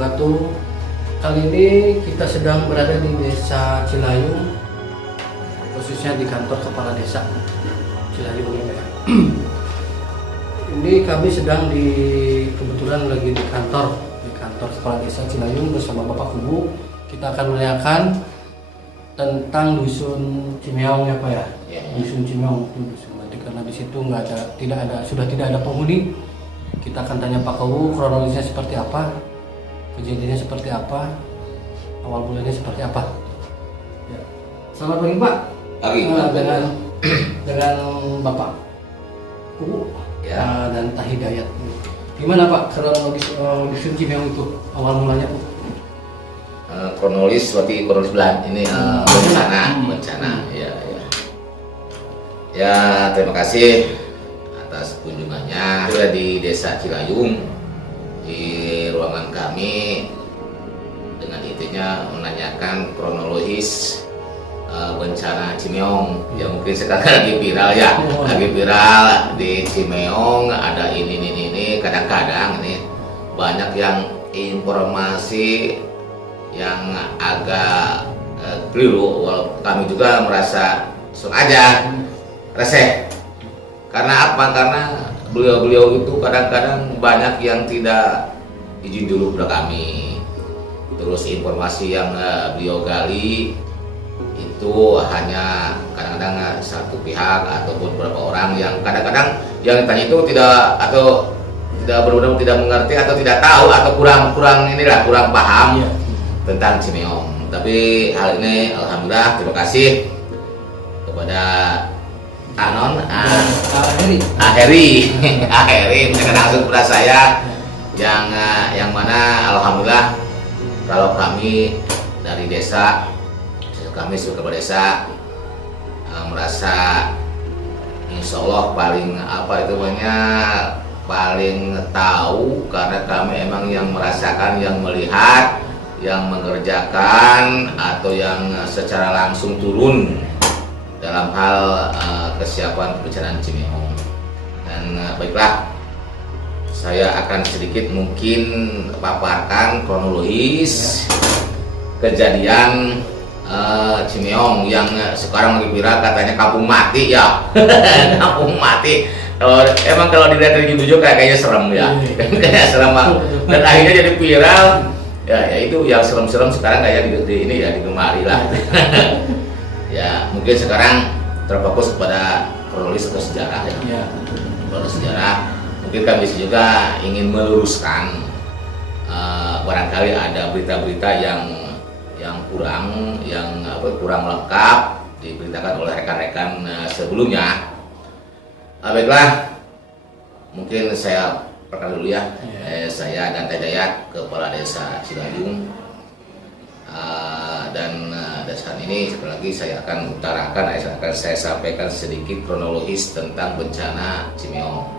wabarakatuh. Kali ini kita sedang berada di Desa Cilayung, khususnya di kantor Kepala Desa Cilayung ini ya. Ini kami sedang kebetulan lagi di kantor Kepala Desa Cilayung bersama Bapak Kubu. Kita akan menanyakan tentang dusun Cimeong ya Pak ya. Dusun Cimeong itu dusun mati karena di situ sudah tidak ada penghuni. Kita akan tanya Pak Kubu kronologisnya seperti apa, kejadiannya seperti apa, awal bulannya seperti apa. Ya. Selamat pagi Pak. Pagi. Dengan Bapak Kubu ya. Dan Tah Hidayat. Gimana Pak kronologis dusun Cimeong itu awal mulanya Pak? Kronologis bulan ini bencana ya terima kasih atas kunjungannya. Sudah di Desa Cilayung di ruangan kami dengan intinya menanyakan kronologis bencana Cimeong yang mungkin sekarang lagi viral ya. Lagi viral di Cimeong ada ini kadang-kadang ini banyak yang informasi yang agak keliru. Kami juga merasa sengaja reseh. Karena apa? Karena beliau itu kadang-kadang banyak yang tidak izin dulu kepada kami. Terus informasi yang beliau gali itu hanya kadang-kadang satu pihak ataupun beberapa orang yang kadang-kadang yang ditanya itu tidak benar-benar tidak mengerti atau tidak tahu atau kurang paham tentang Cimeong. Tapi hal ini alhamdulillah terima kasih kepada Heri menanyakan langsung kepada saya yang mana alhamdulillah kalau kami dari desa, kami sebagai kepala desa merasa insya Allah paling tahu karena kami emang yang merasakan, yang melihat, yang mengerjakan atau yang secara langsung turun dalam hal kesiapan kebencanaan Cimeong. Dan baiklah, saya akan sedikit mungkin paparkan kronologis kejadian Cimeong yang sekarang lagi viral katanya kampung mati ya. Kampung mati. Emang kalau dilihat dari video kayaknya serem ya. Kayaknya serem dan akhirnya jadi viral. Ya itu yang serem-serem sekarang kayak digemari lah. Ya mungkin sekarang terfokus kepada kronologis atau sejarah ya. Kronologis sejarah. Mungkin kami juga ingin meluruskan barangkali ada berita-berita yang kurang lengkap diberitakan oleh rekan-rekan sebelumnya. Baiklah, mungkin saya perkenalkan dulu ya. Saya dan Tah Hidayat, Kepala Desa Cilayung. Dan dasar ini sekali lagi saya akan saya sampaikan sedikit kronologis tentang bencana Cimeong.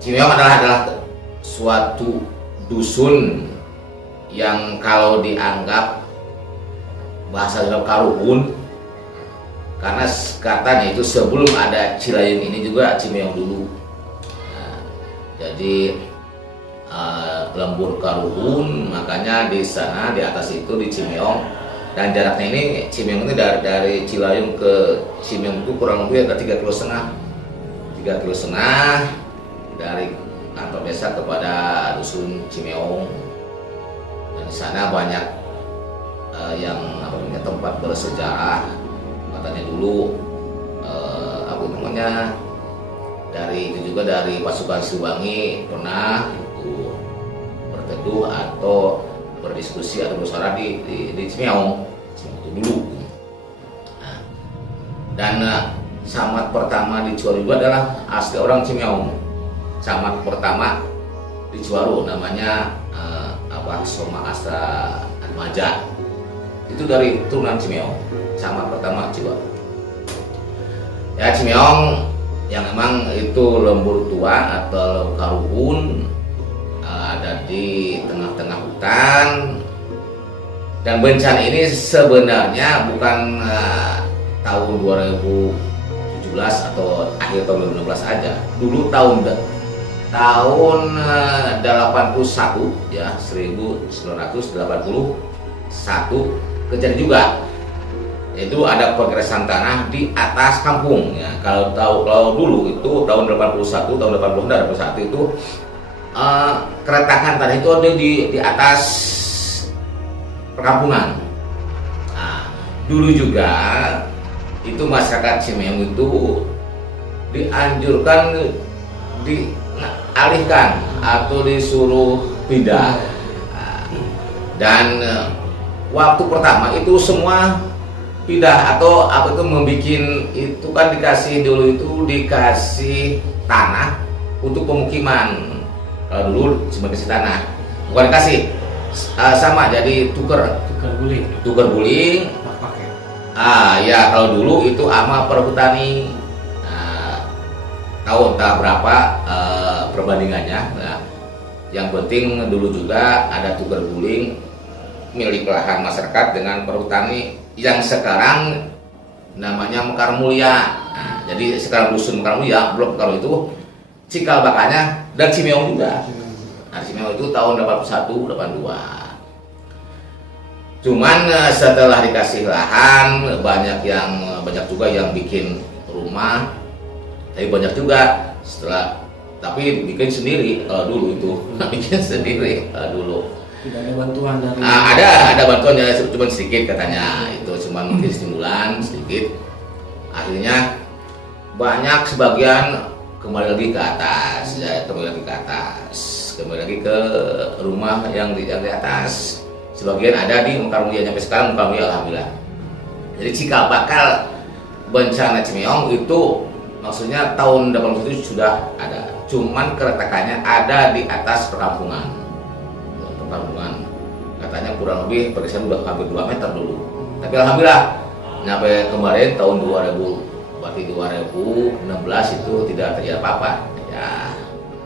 Cimeong adalah suatu dusun yang kalau dianggap bahasa dalam karuhun, karena katanya itu sebelum ada Cilayung ini juga Cimeong dulu. Jadi lembur karuhun, makanya di sana di atas itu di Cimeong, dan jaraknya ini Cimeong ini dari Cilayung ke Cimeong itu kurang lebih ada 3,5 km dari kantor desa kepada dusun Cimeong. Dan di sana banyak yang tempat bersejarah katanya dulu dari pasukan Siliwangi pernah berteduh atau berdiskusi atau bersuara di Cimeong itu dulu. Dan camat pertama di Ciwaru juga adalah asli orang Cimeong. Camat pertama di Ciwaru namanya Soma Astra Atmaja, itu dari turunan Cimeong. Camat pertama Ciwaru ya. Cimeong yang memang itu lembur tua atau karuhun, ada di tengah-tengah hutan. Dan bencana ini sebenarnya bukan tahun 2017 atau akhir tahun 2016 aja. Dulu tahun tahun 81 ya, 1981 kejadian juga, itu ada pergerasan tanah di atas kampung ya. Kalau dulu itu tahun 81, tahun 81 itu keretakan tanah itu ada di atas perkampungan. Nah, dulu juga itu masyarakat Cimeong itu dianjurkan dialihkan atau disuruh pindah. Dan waktu pertama itu semua pindah atau apa itu membuat itu kan dikasih tanah untuk pemukiman. Kalau dulu cuma kasih tanah, bukan dikasih, sama jadi tukar guling. Ya kalau dulu itu ama perhutani. Tahu entah berapa perbandingannya. Nah, yang penting dulu juga ada tukar guling milik lahan masyarakat dengan perhutani yang sekarang namanya Mekar Mulia. Nah, jadi sekarang dusun Mekar Mulia, belum kalau itu cikal bakalnya dan Cimeong juga. Nah, Cimeong itu tahun 81 82. Cuman setelah dikasih lahan banyak juga yang bikin rumah. Tapi banyak juga tapi bikin sendiri dulu itu. Bikin sendiri dulu. Tidak ada bantuan dari ada bantuannya cuma sedikit katanya, itu cuma mungkin stimulan sedikit. Akhirnya banyak sebagian kembali lagi ke atas, kembali lagi ke rumah yang di atas. Sebagian ada di Mekar Mulia, sampai sekarang Mekar Mulia alhamdulillah. Jadi cikal bakal bencana Cimeong itu maksudnya tahun 81 sudah ada, cuman keretakannya ada di atas perkampungan. Katanya kurang lebih pergeseran udah hampir 2 meter dulu. Tapi alhamdulillah sampai kemarin tahun 2016 itu tidak terjadi apa-apa ya.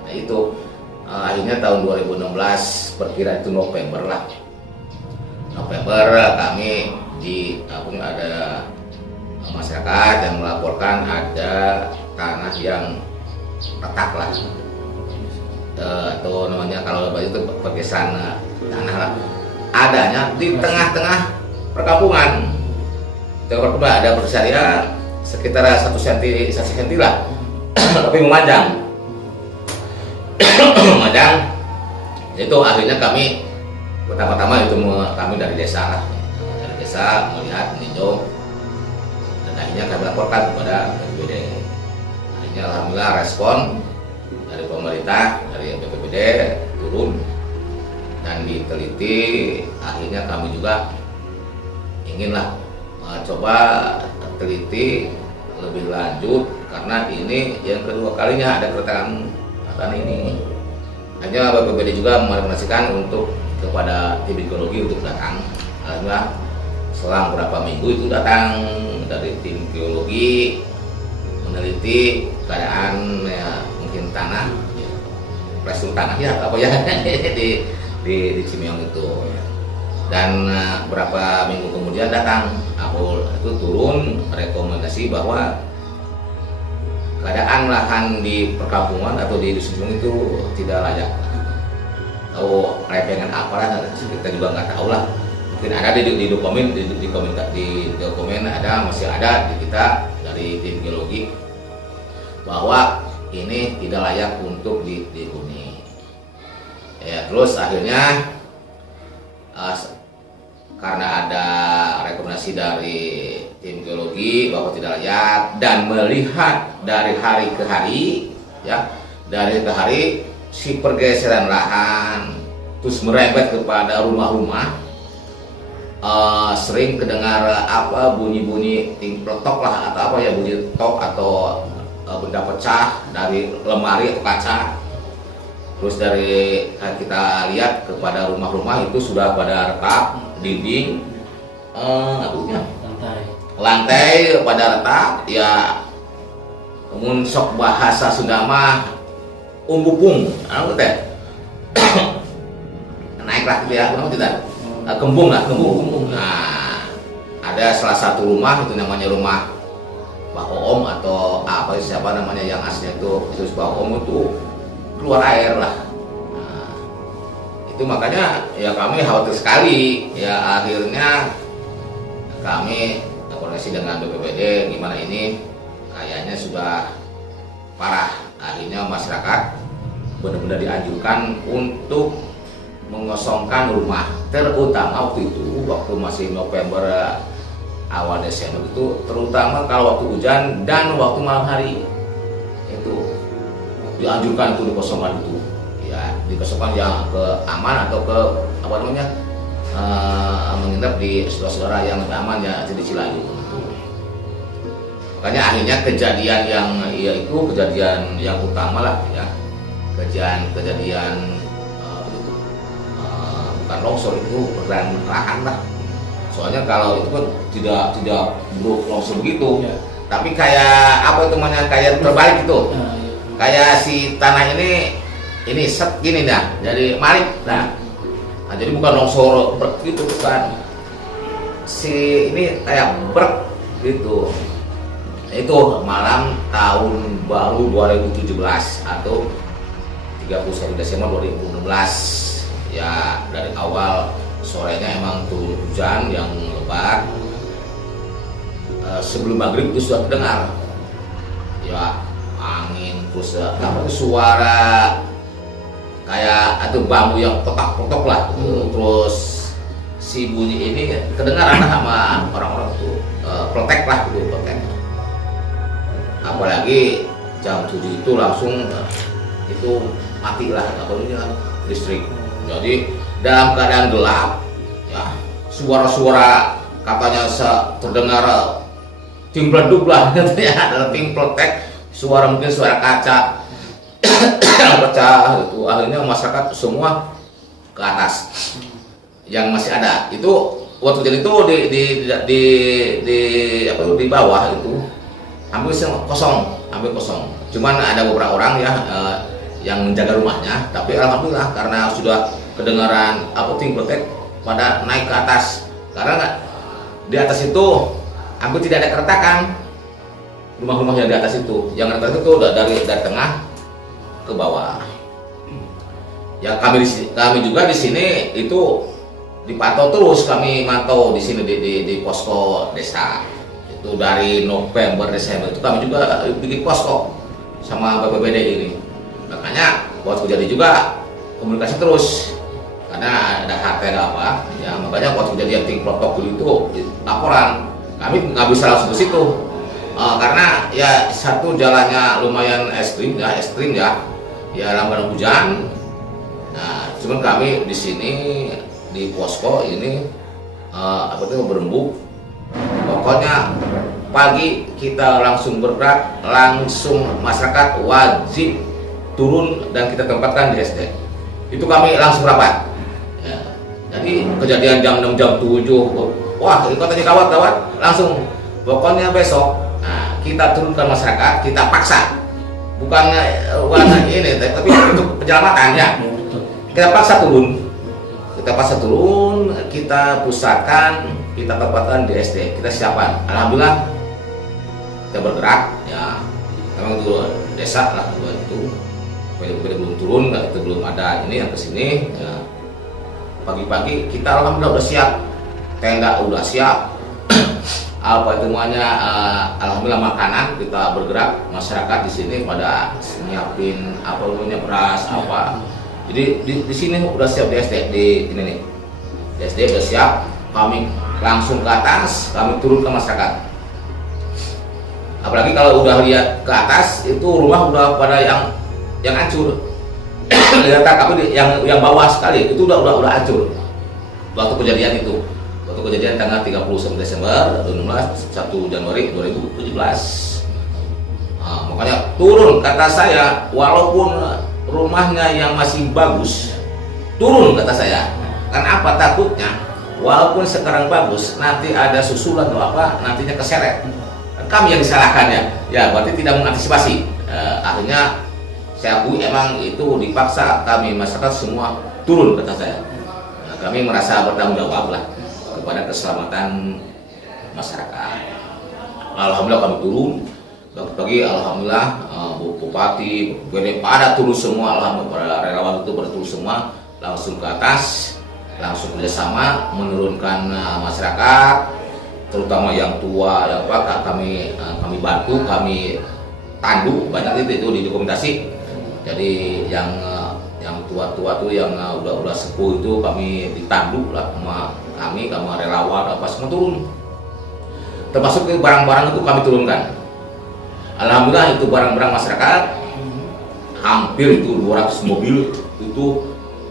Nah itu akhirnya tahun 2016 perkiraan itu November kami ada masyarakat yang melaporkan ada tanah yang retak atau namanya kalau itu pergeseran tanah adanya di tengah-tengah perkampungan. Ada pergeseran ya sekitar 1 cm lah, tapi memanjang. Itu akhirnya kami pertama-tama itu kami dari desa melihat meninjau, dan akhirnya kami laporkan kepada BPBD. Akhirnya alhamdulillah respon dari pemerintah, dari BPBD turun dan diteliti. Akhirnya kami juga inginlah coba teliti lebih lanjut karena ini yang kedua kalinya ada keretakan tanah ini. Hanya BPBD juga merekomendasikan untuk kepada tim geologi untuk datang. Alhamdulillah selang berapa minggu itu datang dari tim geologi meneliti keadaan ya, mungkin tanah, presur tanah ya apa ya di Cimeong itu. Dan berapa minggu kemudian datang, aku itu turun rekomendasi bahwa keadaan lahan di perkampungan atau di dusun itu tidak layak. Tahu repengan apalah kita juga nggak tahu lah. Mungkin ada di dokumen ada, masih ada di kita dari tim geologi bahwa ini tidak layak untuk dihuni. Ya, terus akhirnya karena ada rekomendasi dari tim geologi bahwa tidak layak dan melihat dari hari ke hari ya, dari ke hari si pergeseran lahan terus merembet kepada rumah-rumah, sering kedengar apa bunyi-bunyi peletok lah atau apa ya, bunyi tok atau benda pecah dari lemari atau kaca. Terus dari kita lihat kepada rumah-rumah itu sudah pada retak, dinding, lantai pada retak ya. Mun sok bahasa Sunda mah umbupung, teh naiklah gitu ya, tidak kembung. Nah, ada salah satu rumah itu namanya rumah Pak Om atau apa siapa namanya yang aslinya itu Pak Om itu keluar air lah. Nah, itu makanya ya kami khawatir sekali ya, akhirnya kami koordinasi dengan BPBD, gimana ini kayaknya sudah parah. Akhirnya masyarakat benar-benar dianjurkan untuk mengosongkan rumah, terutama waktu itu waktu masih November awal Desember itu, terutama kalau waktu hujan dan waktu malam hari itu dianjurkan itu dikosongkan itu ya, dikosongkan yang ke aman atau ke apa namanya menginap di saudara-saudara yang lebih aman ya di Cilayu. Makanya akhirnya kejadian yang ya itu kejadian yang utama lah ya, kejadian bukan longsor, itu pergerakan lah. Soalnya kalau itu kan tidak buruk longsor begitu ya. Tapi kayak apa itu namanya, kayak terbalik gitu ya. Kayak si tanah ini set gini dah, jadi malik nah jadi bukan longsor gitu, bukan, si ini kayak brek gitu. Itu malam tahun baru 2017 atau 31 Desember 2016 ya. Dari awal sorenya emang turun hujan yang lebat, sebelum maghrib itu sudah terdengar ya angin, terus suara kayak atau bambu yang petak-petok lah terus si bunyi ini kedengaran sama orang-orang itu protek lah gitu, protek. Apalagi jam 7 itu langsung itu mati lah listrik. Jadi dalam keadaan gelap ya, suara-suara katanya terdengar ting bleduk lah gitu ya, ada ting protek, suara mungkin suara kaca pecah itu. Akhirnya masyarakat semua ke atas yang masih ada itu. Waktu jadi itu di bawah itu hampir kosong. Cuman ada beberapa orang ya yang menjaga rumahnya, tapi alhamdulillah karena sudah kedengaran ting protek pada naik ke atas, karena di atas itu hampir tidak ada keretakan. Rumah-rumah yang di atas itu, yang atas itu dari tengah ke bawah. Ya kami juga di sini itu dipantau terus, kami mantau di sini di posko desa. Itu dari November Desember itu kami juga bikin posko sama BPBD ini. Makanya waktu jadi juga komunikasi terus, karena ada HT apa ya, makanya waktu kejadian ting protokol itu laporan kami nggak bisa langsung ke situ karena ya satu jalannya lumayan ekstrim ya langganan hujan. Nah cuman kami di sini di posko ini berembuk. Pokoknya pagi kita langsung bergerak, langsung masyarakat wajib turun dan kita tempatkan di SD. Itu kami langsung rapat. Ya. Jadi kejadian jam 6 jam 7, wah itu katanya gawat, langsung pokoknya besok. Nah, kita turunkan masyarakat, kita paksa. Bukan ini, tapi untuk penyelamatan ya. Kita paksa turun, kita pusatkan, kita tempatkan di SD, kita siapkan. Alhamdulillah kita bergerak ya. Memang dulu desa lah itu belum turun, itu belum ada ini yang kesini ya. Pagi-pagi kita alhamdulillah udah siap, tenda udah siap, apa itu namanya alhamdulillah makanan kita bergerak, masyarakat di sini pada nyiapin apa namanya beras apa. Jadi di sini udah siap di SD, di ini nih. Di SD udah siap, kami langsung ke atas, kami turun ke masyarakat. Apalagi kalau udah lihat ke atas itu rumah udah pada yang hancur. Lihat tapi yang bawah sekali itu udah hancur. Waktu kejadian itu. Waktu kejadian tanggal 31 Desember 2016, 1 Januari 2017. Nah, makanya turun kata saya, walaupun rumahnya yang masih bagus, turun kata saya. Kan apa takutnya? Walaupun sekarang bagus, nanti ada susulan atau apa, nantinya keseret. Kami yang disalahkan ya berarti tidak mengantisipasi. Akhirnya saya akui emang itu dipaksa, kami masyarakat semua turun kata saya. Nah, kami merasa bertanggung jawab lah kepada keselamatan masyarakat. Alhamdulillah kami turun, Pagi alhamdulillah Bupati, BPD pada turun semua, alhamdulillah para relawan itu berturun semua langsung ke atas, langsung kerjasama menurunkan masyarakat, terutama yang tua, yang apa kami bantu, kami tandu banyak itu didokumentasi. Jadi yang tua-tua tuh yang udah sepuh itu kami ditandu lah sama kami relawan apa semua turun. Termasuk barang-barang itu kami turunkan. Alhamdulillah itu barang-barang masyarakat hampir itu 200 mobil itu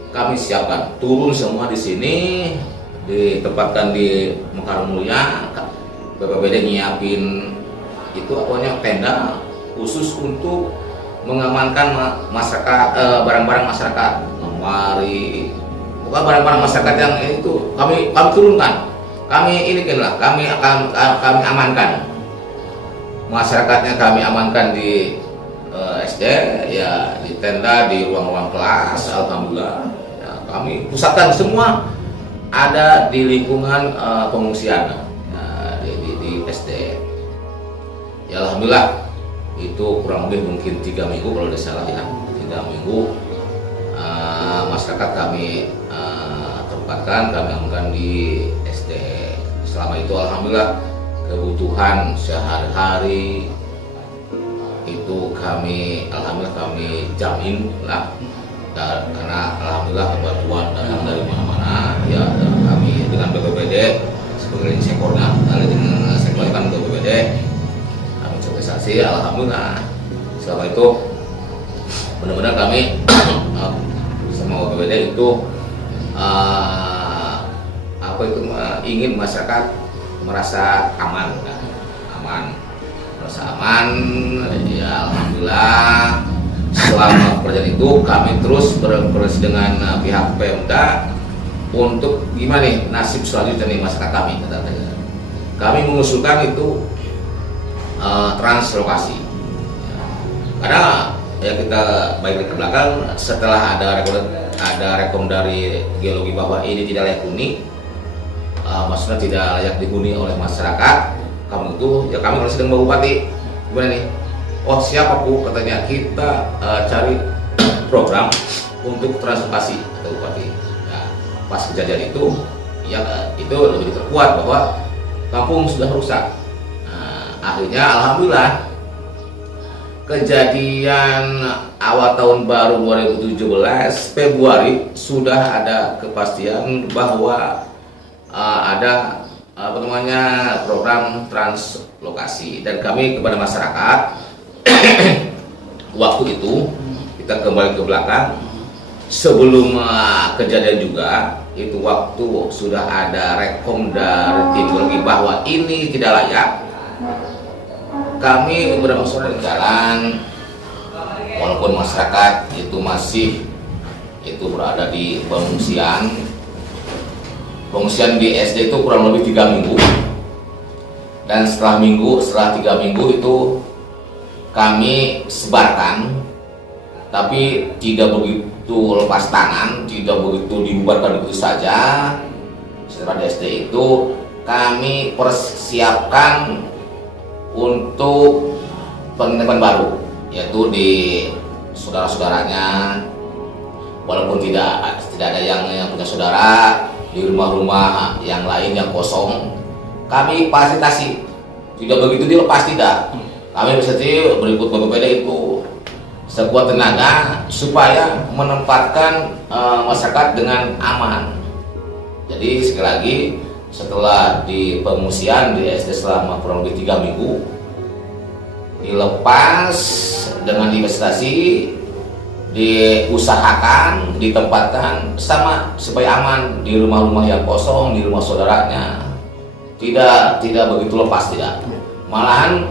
kami siapkan turun semua di sini, ditempatkan di Mekar Mulia. BPBD nyiapin itu apanya tenda khusus untuk mengamankan masyarakat, barang-barang masyarakat, lemari, bukan barang-barang masyarakat yang itu kami turunkan, kami amankan. Masyarakatnya kami amankan di SD, ya di tenda, di ruang-ruang kelas, alhamdulillah. Ya, kami pusatkan semua ada di lingkungan pengungsian ya, di SD. Ya alhamdulillah itu kurang lebih mungkin 3 minggu kalau tidak salah ya, 3 minggu masyarakat kami tempatkan, kami amankan di SD. Selama itu alhamdulillah kebutuhan sehari-hari itu alhamdulillah kami jamin lah, karena alhamdulillah bantuan datang dari mana-mana ya, kami dengan BPBD sebagai sekornya, dengan sekorkan BPBD kami sosialisasi, alhamdulillah selama itu benar-benar kami sama BPBD itu ingin masyarakat merasa aman, merasa aman. Ya alhamdulillah selama perjalanan itu kami terus berkoordinasi dengan pihak Pemda untuk gimana nih nasib selanjutnya nih masyarakat kami. Kami mengusulkan itu translokasi, karena ya kita baik ke belakang setelah ada rekom dari geologi bahwa ini tidak layak huni, maksudnya tidak layak dihuni oleh masyarakat. Kami harus dengan Pak Bupati, gimana nih? Oh siapa Bu, katanya kita cari program untuk translokasi ke Bupati. Nah, pas kejadian itu, ya itu lebih terkuat bahwa kampung sudah rusak. Nah, akhirnya alhamdulillah kejadian awal tahun baru 2017 Februari sudah ada kepastian bahwa ada program translokasi, dan kami kepada masyarakat waktu itu kita kembali ke belakang sebelum kejadian juga itu waktu sudah ada rekom dari tim geologi bahwa ini tidak layak. Kami bermusyawarah di jalan, walaupun masyarakat itu masih berada di pengungsian di SD itu kurang lebih 3 minggu, dan setelah 3 minggu itu kami sebarkan, tapi tidak begitu lepas tangan, tidak begitu dibubarkan begitu saja. Setelah di SD itu kami persiapkan untuk penginapan baru, yaitu di saudara-saudaranya, walaupun tidak ada yang punya saudara, di rumah-rumah yang lain yang kosong kami fasilitasi, tidak begitu dilepas, tidak. Kami bersedia berikut BPBD itu sekuat tenaga supaya menempatkan masyarakat dengan aman. Jadi sekali lagi, setelah di pengungsian di SD selama kurang lebih 3 minggu, dilepas dengan divestasi, diusahakan, ditempatkan sama supaya aman di rumah-rumah yang kosong, di rumah saudaranya, tidak begitu lepas, tidak. Malahan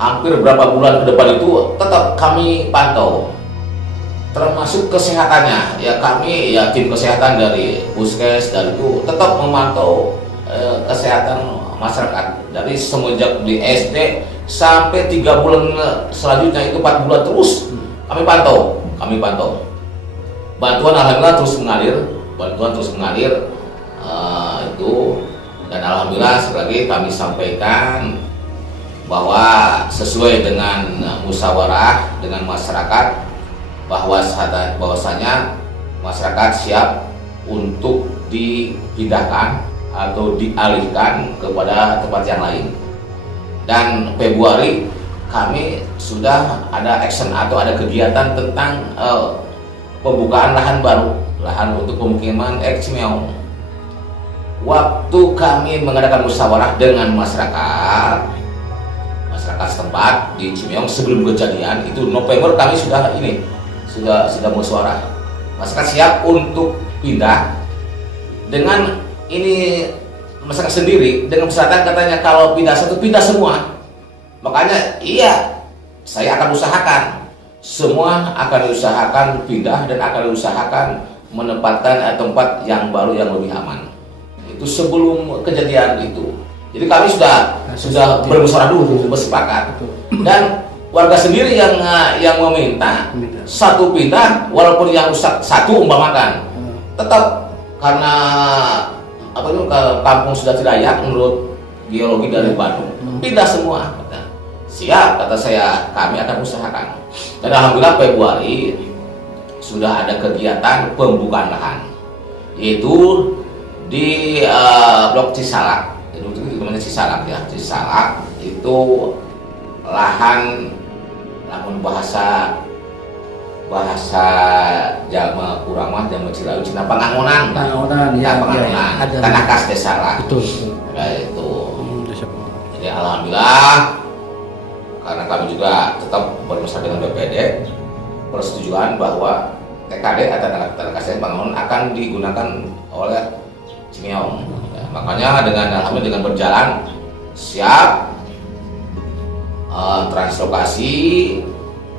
hampir berapa bulan ke depan itu tetap kami pantau, termasuk kesehatannya. Ya kami, ya tim kesehatan dari Puskes dan itu tetap memantau kesehatan masyarakat dari semenjak di SD sampai 3 bulan selanjutnya, itu 4 bulan terus kami pantau. Bantuan alhamdulillah terus mengalir, itu, dan alhamdulillah sekali lagi kami sampaikan bahwa sesuai dengan musyawarah dengan masyarakat bahwasanya masyarakat siap untuk dipindahkan atau dialihkan kepada tempat yang lain. Dan Februari kami sudah ada action atau ada kegiatan tentang pembukaan lahan baru, lahan untuk pemukiman Cimeong. Waktu kami mengadakan musyawarah dengan masyarakat setempat di Cimeong sebelum kejadian itu November, kami sudah musyawarah. Masyarakat siap untuk pindah dengan ini masyarakat sendiri dengan persyaratan katanya kalau pindah satu pindah semua. Makanya iya, saya akan usahakan semua akan diusahakan pindah dan akan diusahakan menempatkan tempat yang baru yang lebih aman. Itu sebelum kejadian itu. Jadi kami sudah bermusyawarah dulu, bersepakat. Dan warga sendiri yang meminta satu pindah walaupun yang rusak satu umpamakan. Tetap karena kampung sudah tidak layak menurut geologi dari Bandung, pindah semua. Siap, kata saya, kami akan usahakan. Dan alhamdulillah Februari sudah ada kegiatan pembukaan lahan, yaitu di Blok Cisalak. Itu namanya Cisalak ya. Cisalak itu lahan, namun bahasa Jalma Kurama, Jalma Cilayu, Cina Pangangonan, ya, tanah kas desa lah. Betul. Itu. Jadi alhamdulillah karena kami juga tetap bermusyawarah dengan BPD, persetujuan bahwa TKD atau tanah kas desa Pangangonan akan digunakan oleh Cimeong. Ya, makanya alhamdulillah dengan berjalan siap translokasi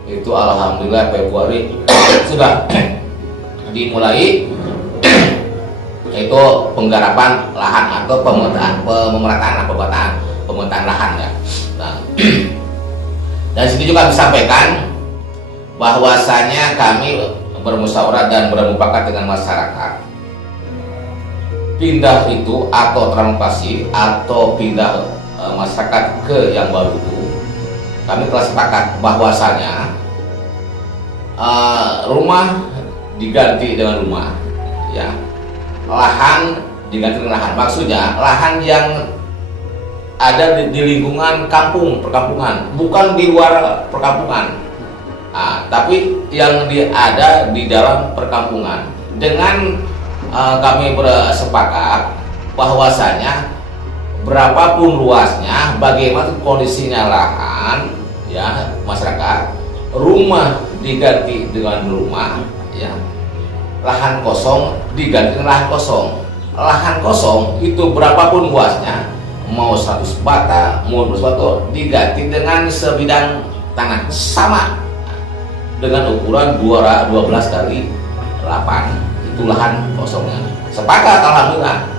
itu alhamdulillah Februari sudah dimulai yaitu penggarapan lahan atau pemetaan lahan ya. Nah, dan situ juga disampaikan bahwasanya kami bermusyawarah dan bermufakat dengan masyarakat pindah itu atau translokasi atau pindah masyarakat ke yang baru itu kami telah sepakat bahwasanya rumah diganti dengan rumah, ya, lahan diganti dengan lahan. Maksudnya lahan yang ada di lingkungan perkampungan, bukan di luar perkampungan, tapi yang ada di dalam perkampungan. Dengan kami bersepakat bahwasanya berapapun luasnya, bagaimana kondisinya lahan, ya, masyarakat, rumah diganti dengan rumah, ya, lahan kosong diganti dengan lahan kosong. Lahan kosong itu berapapun luasnya, mau 100 bata, mau 200 bata, diganti dengan sebidang tanah sama dengan ukuran 12 kali 8, itu lahan kosongnya. Sepakat alhamdulillah.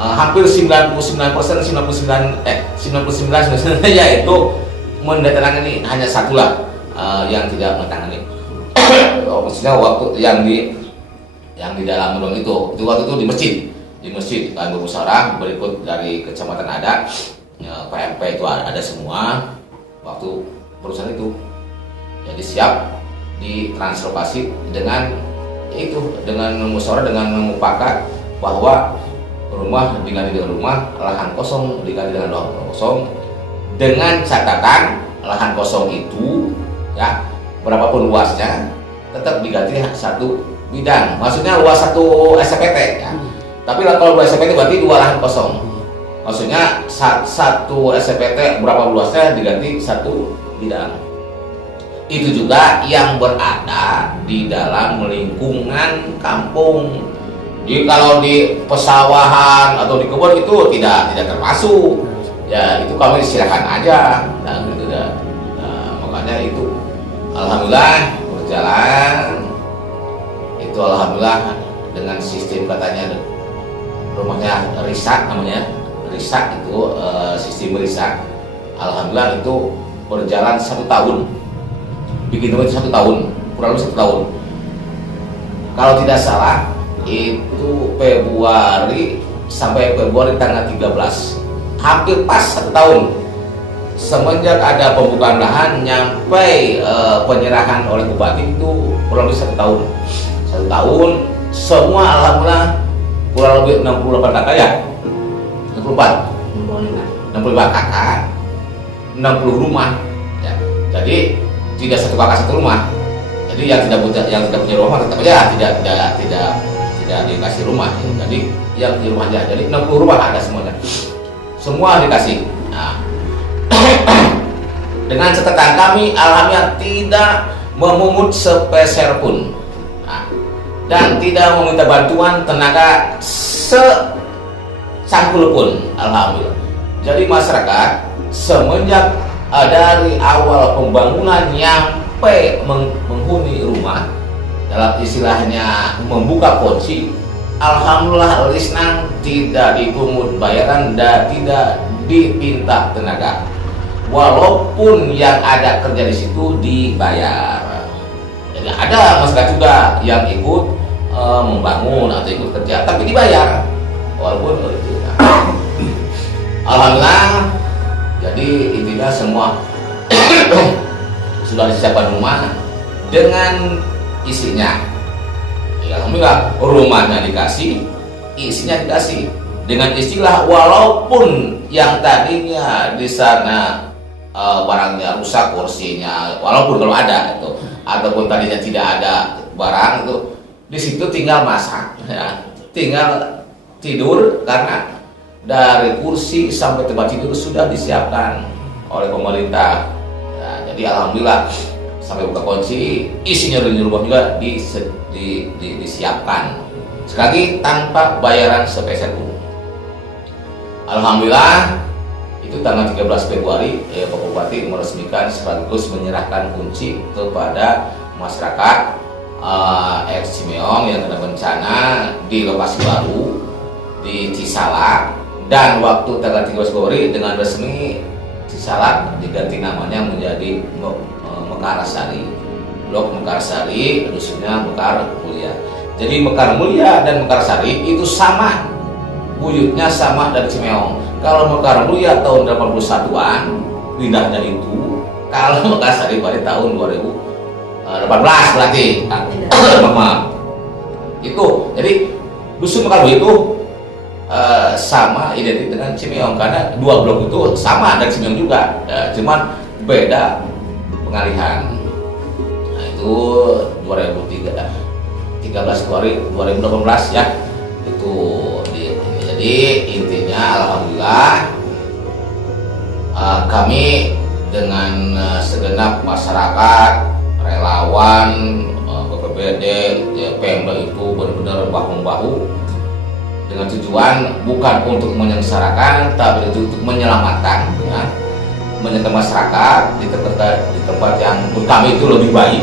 Hampir 99% yaitu mendatangani, hanya satulah yang tidak mendatangani. Maksudnya waktu yang di dalam ruang itu waktu itu di masjid kami bermusyawarah berikut dari kecamatan ada, PMP itu ada semua waktu perusahaan itu. Jadi siap ditranslokasi dengan musyawarah dengan memufakat bahwa rumah diganti dengan rumah, lahan kosong diganti dengan lahan kosong, dengan catatan lahan kosong itu, ya, berapapun luasnya tetap diganti satu bidang. Maksudnya luas satu SPT, ya. Tapi kalau 2 SPT berarti 2 lahan kosong. Maksudnya satu SPT berapa luasnya diganti satu bidang. Itu juga yang berada di dalam lingkungan kampung. Jadi kalau di pesawahan atau di kebun itu tidak termasuk. Ya, itu kami silakan aja. Nah, gitu dah. Nah, makanya itu alhamdulillah berjalan. Itu alhamdulillah dengan sistem katanya rumahnya risak namanya. Risak itu sistem risak. Alhamdulillah itu berjalan 1 tahun. Bikin rumah 1 tahun, kurang lebih 1 tahun. Kalau tidak salah itu Februari sampai Februari tanggal 13, hampir pas 1 tahun semenjak ada pembukaan lahan nyampe penyerahan oleh bupati itu kurang lebih 1 tahun. 1 tahun semua alhamdulillah kurang lebih 68 kakak ya, 65 kakak, 60 rumah ya. Jadi tidak satu kakak satu rumah. Jadi yang tidak punya rumah tetap aja tidak dikasih rumah. Jadi yang di rumah aja. Jadi 60 rumah ada semuanya. Semua dikasih. Nah, dengan catatan kami alhamdulillah tidak memungut sepeser pun. Nah, dan tidak meminta bantuan tenaga secangkul pun, alhamdulillah. Jadi masyarakat semenjak dari awal pembangunan nyampe menghuni rumah, dalam istilahnya membuka kunci, alhamdulillah Lisnang tidak dipungut bayaran dan tidak dipinta tenaga. Walaupun yang ada kerja di situ dibayar. Jadi ada masyarakat juga yang ikut membangun atau ikut kerja tapi dibayar. Walaupun itu. Alhamdulillah. Jadi intinya semua sudah disiapkan rumah dengan isinya. Ya, alhamdulillah rumahnya dikasih, isinya dikasih dengan istilah walaupun yang tadinya di sana barangnya rusak, kursinya walaupun kalau ada itu, ataupun tadinya tidak ada barang itu, di situ tinggal masak ya, tinggal tidur karena dari kursi sampai tempat tidur sudah disiapkan oleh pemerintah ya. Jadi alhamdulillah sampai buka kunci isinya di rumah juga disiapkan sekali lagi tanpa bayaran sepeser pun. Alhamdulillah itu tanggal 13 Februari Pak Bupati meresmikan sekaligus menyerahkan kunci kepada masyarakat Cimeong yang kena bencana di lokasi baru di Cisalak, dan waktu tanggal 13 Februari dengan resmi Cisalak diganti namanya menjadi Mekarsari, Blok Mekarsari, dusunnya Mekar Mulia. Jadi Mekar Mulia dan Mekarsari itu sama, buyutnya sama dari Cimeong. Kalau Mekar Mulia tahun 81-an pindahnya itu, kalau Mekarsari pada tahun 2018 berarti Mama itu. Jadi dusun Mekar Mulia itu sama identik dengan Cimeong karena dua blok itu sama dan Cimeong juga, cuman beda pengalihan. Nah itu 13 Februari 2018 ya itu jadi intinya alhamdulillah kami dengan segenap masyarakat, relawan, BPBD, Pemda itu benar-benar bahu-membahu dengan tujuan bukan untuk menyengsarakan tapi untuk menyelamatkan ya, menyelamatkan masyarakat di tempat yang menurut kami itu lebih baik,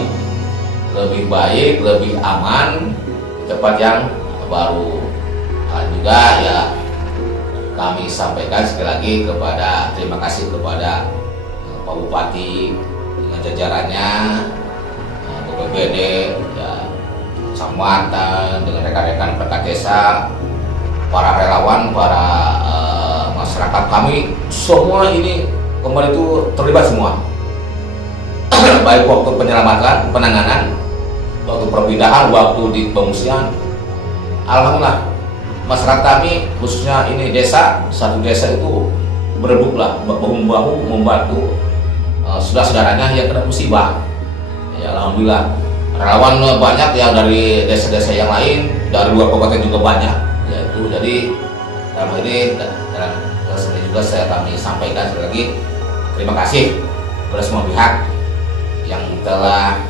lebih aman, di tempat yang baru. Juga ya kami sampaikan sekali lagi kepada terima kasih kepada Pak Bupati dengan jajarannya, BPBD, ya, Kecamatan dengan rekan-rekan perangkat desa, para relawan, para masyarakat kami semua ini kemarin itu terlibat semua. Baik waktu penyelamatan, penanganan, waktu perpindahan, waktu di pengungsian. Alhamdulillah masyarakat kami khususnya ini satu desa itu berebutlah bahu-membahu membantu saudara-saudaranya yang kena musibah. Ya alhamdulillah relawan banyak yang dari desa-desa yang lain, dari luar kabupaten juga banyak. Ya itu jadi dalam hal ini dalam resmi juga kami sampaikan sekali lagi terima kasih kepada semua pihak yang telah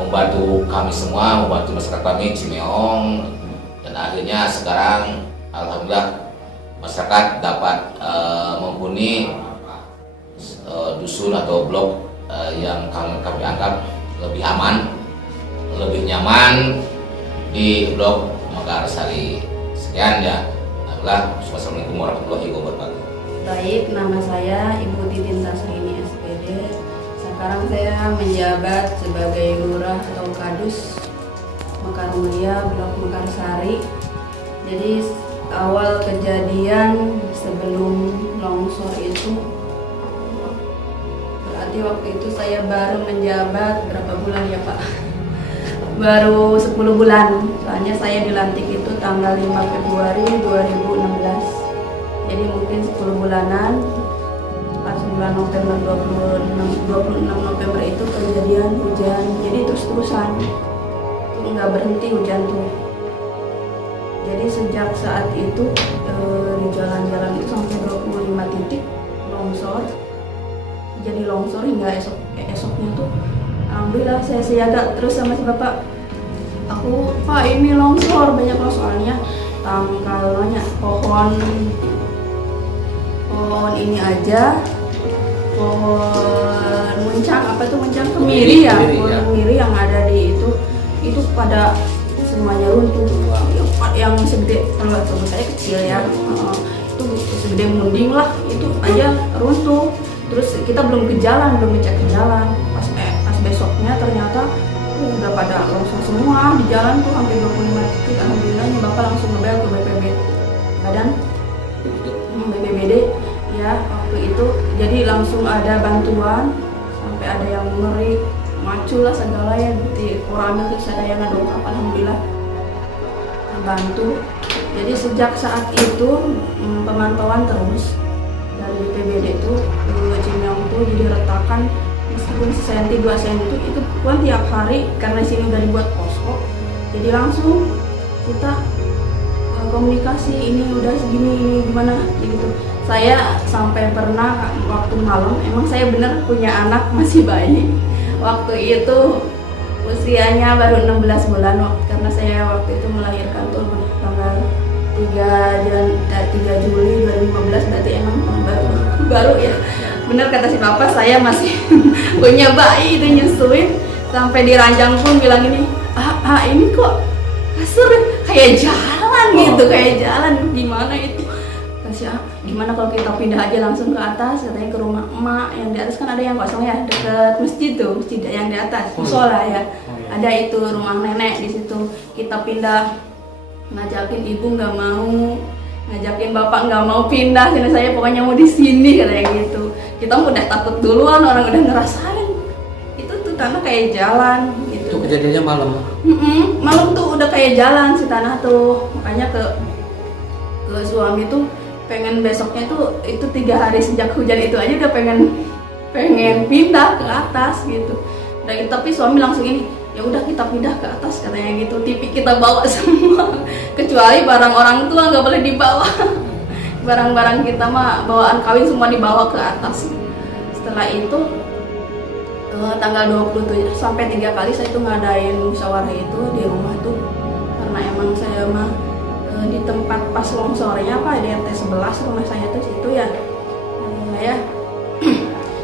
membantu kami semua, membantu masyarakat kami Cimeong. Dan akhirnya sekarang alhamdulillah masyarakat dapat menghuni dusun atau blok yang kami anggap lebih aman, lebih nyaman di blok Mekarsari. Sekian ya. Alhamdulillah. Wassalamualaikum warahmatullahi wabarakatuh. Baik, nama saya Ibu Titin Tasrini SPD. Sekarang saya menjabat sebagai lurah atau kadus Mekar Mulia, Blok Mekarsari. Jadi awal kejadian sebelum longsor itu Bupati waktu itu saya baru menjabat berapa bulan ya Pak? Baru 10 bulan. Soalnya saya dilantik itu tanggal 5 Februari 2016. Jadi mungkin 10 bulanan. Pas bulan November 26 November itu kejadian hujan. Jadi terus-terusan. Itu nggak berhenti hujan tuh. Jadi sejak saat itu di jalan-jalan itu sampai 25 titik longsor. Jadi longsor hingga esoknya tuh alhamdulillah saya siaga terus sama si bapak. Aku, Pak, ini longsor, banyak longsornya. Tangkalnya pohon ini aja, pohon muncang, apa itu muncang kemiri ya, pohon kemiri yang ada di itu pada semuanya runtuh. Yang segede, kalau saya kecil ya, itu segede munding lah, itu aja runtuh. Terus kita belum ke jalan, belum ngecek ke jalan. Pas besoknya ternyata udah pada longsor semua di jalan tuh hampir 25 titik. Alhamdulillahnya bapak langsung ngebel ke BPBD ya waktu itu. Jadi langsung ada bantuan, sampai ada yang ngeri, macu lah segala ya, di Koramil terus ada yang ngadongkap, alhamdulillah bantu. Jadi sejak saat itu pemantauan terus dari BPBD itu Cimeong tuh jadi retakan meskipun 1 cm 2 cm itu kan tiap hari, karena sini udah dibuat posko. Jadi langsung kita komunikasi, ini udah segini, ini gimana gitu. Saya sampai pernah waktu malam, emang saya bener punya anak masih bayi. Waktu itu usianya baru 16 bulan, karena saya waktu itu melahirkan tuh tanggal 3 Juli 2015, berarti emang baru ya. Bener kata si papa, saya masih punya bayi itu nyusuin. Sampai di ranjang pun bilang ini, ini kok kasur kayak jalan gitu, kayak jalan, gimana itu? Kasih gimana kalau kita pindah aja langsung ke atas, katanya ke rumah emak yang di atas, kan ada yang kosong ya deket masjid tuh, masjid yang di atas, musola ya, ada itu rumah nenek di situ. Kita pindah, ngajakin ibu nggak mau, ngajakin bapak nggak mau pindah, sini saya pokoknya mau di sini katanya gitu. Kita udah takut duluan, orang udah ngerasain itu tuh tanah kayak jalan gitu. Itu kejadiannya malam. Malam tuh udah kayak jalan si tanah tuh, makanya ke suami tuh pengen besoknya tuh itu 3 hari sejak hujan itu aja udah pengen pindah ke atas gitu. Dan tapi suami langsung ini, ya udah kita pindah ke atas katanya gitu. TV kita bawa semua, kecuali barang orang tua nggak boleh dibawa. Barang-barang kita mah bawaan kawin semua dibawa ke atas. Setelah itu tanggal 27 sampai 3 kali saya tuh ngadain musyawarah itu di rumah tuh, karena emang saya mah di tempat pas longsornya apa di RT 11 rumah saya tuh situ ya. Ya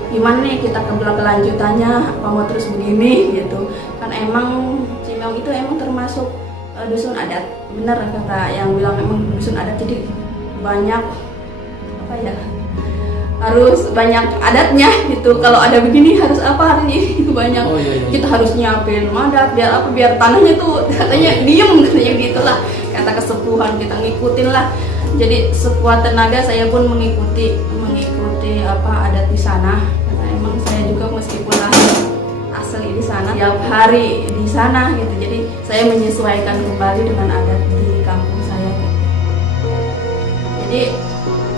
gimana nih kita kelanjutannya, apa mau terus begini gitu kan. Emang Cimeong itu emang termasuk dusun adat, bener kata yang bilang emang dusun adat, jadi banyak apa ya, harus banyak adatnya gitu. Kalau ada begini harus apa hari ini banyak. Kita harus nyiapin madat biar apa, biar tanahnya tuh katanya diem katanya gitulah, kata kesepuhan, kita ngikutin lah. Jadi sekuat tenaga saya pun mengikuti apa adat di sana, karena emang saya juga meskipun asli di sana tiap hari di sana gitu. Jadi saya menyesuaikan kembali dengan adat di kampung saya gitu. Jadi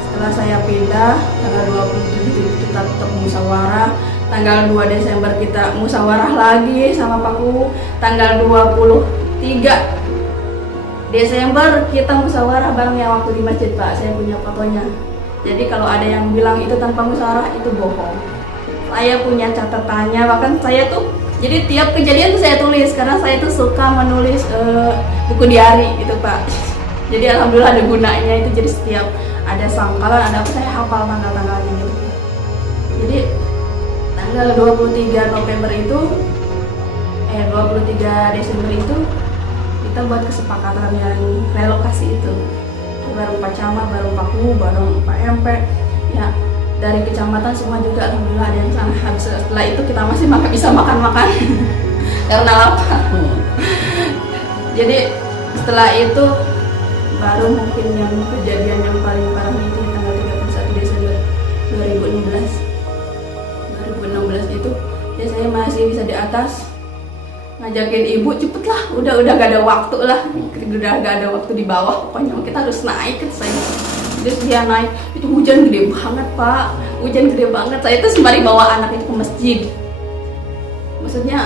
setelah saya pindah tanggal 27 kita tetap musyawarah, tanggal 2 Desember kita musyawarah lagi sama Paku, tanggal 23 Desember kita musyawarah bareng ya waktu di masjid Pak, saya punya fotonya. Jadi kalau ada yang bilang itu tanpa musyawarah itu bohong. Saya punya catatannya, bahkan saya tuh jadi tiap kejadian tuh saya tulis, karena saya tuh suka menulis buku diari gitu Pak. Jadi alhamdulillah ada gunanya itu, jadi setiap ada sangkalan, ada apa, saya hafal tanggal-tanggalnya gitu. Jadi tanggal 23 November itu 23 Desember itu kita buat kesepakatan yang relokasi itu. Baru Pak Camat, baru Pak Ku, baru Pak MP ya, dari kecamatan semua juga alhamdulillah ada yang sana. Habis setelah itu kita masih bisa makan-makan karena lapar. Jadi setelah itu baru mungkin yang kejadian yang paling parah itu tanggal 31 Desember 2016 Ya saya masih bisa di atas, ngajakin ibu cepet lah, udah gak ada waktu lah, udah gak ada waktu di bawah, pokoknya kita harus naik gitu saya. Terus dia naik, itu hujan gede banget Pak, hujan gede banget. Saya itu sembari bawa anak itu ke masjid, maksudnya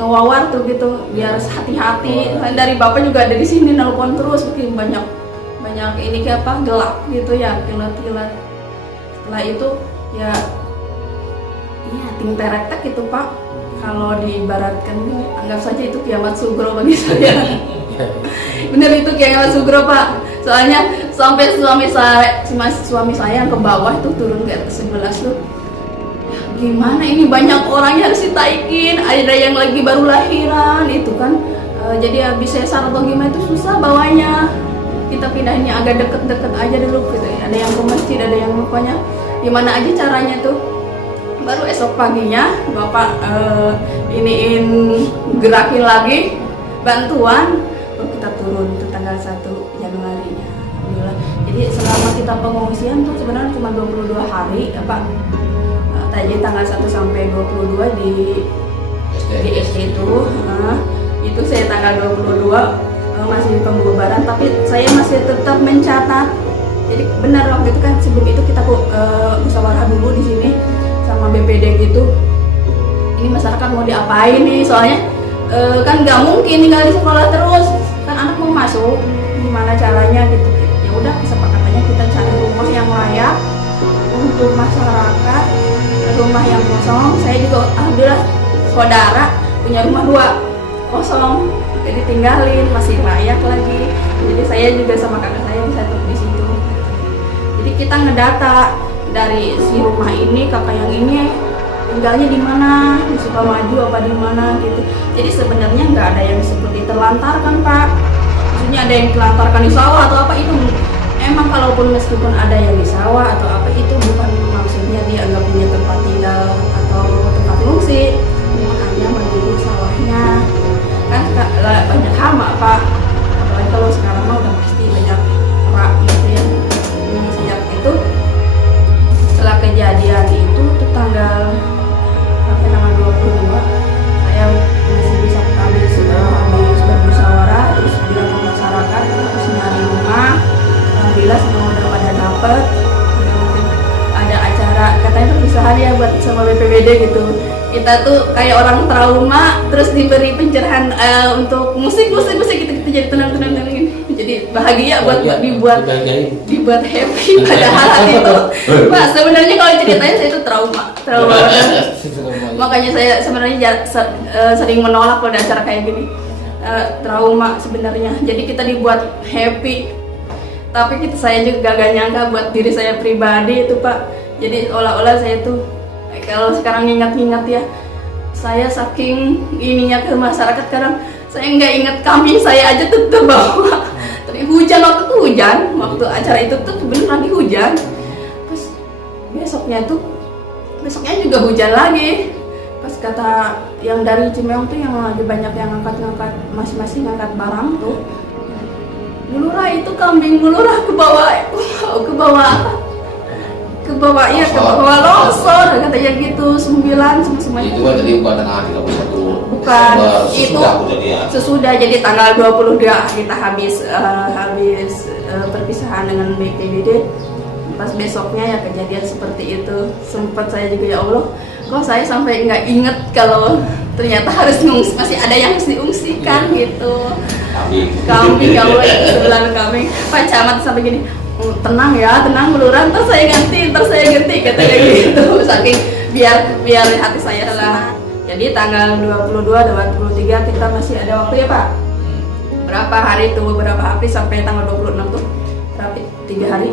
ngewawar tuh gitu, biar hati-hati. Dari bapak juga ada di sini nelpon terus, mungkin banyak ini kayak apa, gelap gitu ya, kilat-kilat. Setelah itu ya iya ting teretek gitu Pak. Kalau diibaratkan anggap saja itu kiamat sugro bagi saya. Bener itu kiamat sugro Pak. Soalnya sampai suami saya yang ke bawah itu turun ke atas 11 tuh. Gimana ini banyak orangnya harus ditaikin, ada yang lagi baru lahiran itu kan. Jadi habis sesar atau gimana itu susah bawanya. Kita pindahinnya agak deket-deket aja dulu gitu. Ada yang ke masjid, ada yang pokoknya gimana aja caranya tuh. Baru esok paginya bapak iniin gerakin lagi bantuan, baru kita turun itu tanggal 1 Januari-nya. Alhamdulillah. Jadi selama kita pengungsian tuh sebenarnya cuma 22 hari ya Pak. Tadi tanggal 1 sampai 22 di SD itu saya tanggal 22 masih pembubaran, tapi saya masih tetap mencatat. Jadi benar waktu itu kan sebelum itu kita musyawarah dulu di sini sama BPD gitu. Ini masyarakat mau diapain nih? Soalnya kan nggak mungkin tinggal di sekolah terus. Kan anak mau masuk, gimana caranya gitu. Ya udah kesepakatannya kita cari rumah yang layak untuk masyarakat, rumah yang kosong. Saya juga alhamdulillah saudara punya rumah 2 kosong, jadi tinggalin masih layak lagi. Jadi saya juga sama kakak saya bisa tuh di situ. Jadi kita ngedata dari si rumah ini, kakak yang ini tinggalnya di mana, di Sukamaju apa di mana gitu. Jadi sebenarnya nggak ada yang seperti terlantarkan Pak. Maksudnya ada yang terlantarkan di sawah atau apa itu. Emang kalaupun meskipun ada yang di sawah atau apa itu bukan maksudnya dia nggak punya tempat tinggal atau tempat mengungsi, memang hanya menunggu sawahnya. Kan banyak hama Pak. Apalagi kalau sekarang mah udah pasti banyak rak gitu ya. Sejak itu setelah kejadian itu tuh tanggal 22 saya masih bisa habis bermusyawarah terus bilang ke masyarakat terus nyari rumah. Alhamdulillah semua udah pada dapet. Ada acara katanya perpisahan ya buat sama BPBD gitu. Kita tuh kayak orang trauma terus diberi pencerahan untuk musik gitu jadi tenang gitu. Jadi bahagia buat dibuat happy padahal hati itu Pak sebenarnya kalau ceritanya saya itu trauma makanya saya sebenarnya sering menolak kalau ada acara kayak gini. Trauma sebenarnya, jadi kita dibuat happy tapi saya juga gak nyangka buat diri saya pribadi itu Pak. Jadi olah-olah saya tuh kalau sekarang ingat-ingat ya, saya saking ininya ke masyarakat sekarang saya nggak ingat kambing saya aja tuh terbawa. Hujan waktu acara itu tuh bener lagi hujan. Terus besoknya juga hujan lagi. Pas kata yang dari Cimeong tuh yang lagi banyak yang ngangkat masing-masing ngangkat barang tuh. Bulurah itu kambing bulurah ke bawah longsor katanya gitu 9 sama itu kan tadi bukan tanggal 31 bukan itu sesudah jadi tanggal 22 kita habis perpisahan dengan BPBD. Pas besoknya ya kejadian seperti itu. Sempat saya juga ya Allah kok saya sampai nggak inget kalau ternyata harus masih ada yang harus diungsikan gitu. Kambing ya Allah itu 9 kambing. Pak Camat sampai gini, tenang Lurah, ntar saya ganti katanya gitu. Saking biar hati saya lah. Jadi tanggal 22 dan 23 kita masih ada waktu ya Pak. Berapa hari sampai tanggal 26 tuh berapa 3 hari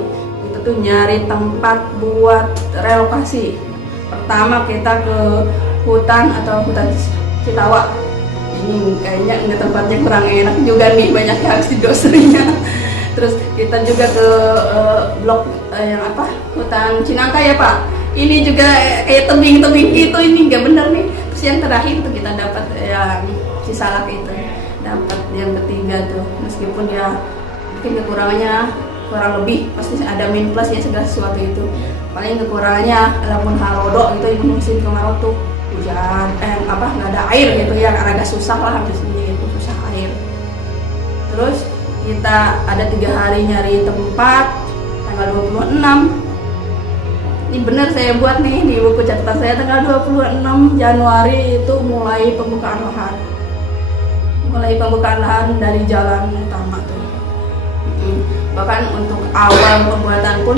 kita tuh nyari tempat buat relokasi. Pertama kita ke hutan Citawa. Ini kayaknya tempatnya kurang enak juga nih, banyak yang harus didoserinya. Terus kita juga ke blok hutan Cinangka ya Pak. Ini juga kayak tebing-tebing gitu, ini nggak bener nih. Terus yang terakhir tuh kita dapat yang Cisalak itu, dapat yang ketiga tuh. Meskipun ya mungkin kekurangannya kurang lebih pasti ada min plus ya segala sesuatu itu. Paling kekurangannya walaupun halodo gitu yang mengungsi ke Marotu hujan, nggak ada air gitu ya, agak susah lah di sini itu, susah air. Terus kita ada 3 hari nyari tempat, tanggal 26. Ini benar saya buat nih di buku catatan saya, tanggal 26 Januari itu mulai pembukaan lahan. Mulai pembukaan lahan dari jalan utama tuh. Bahkan untuk awal pembuatan pun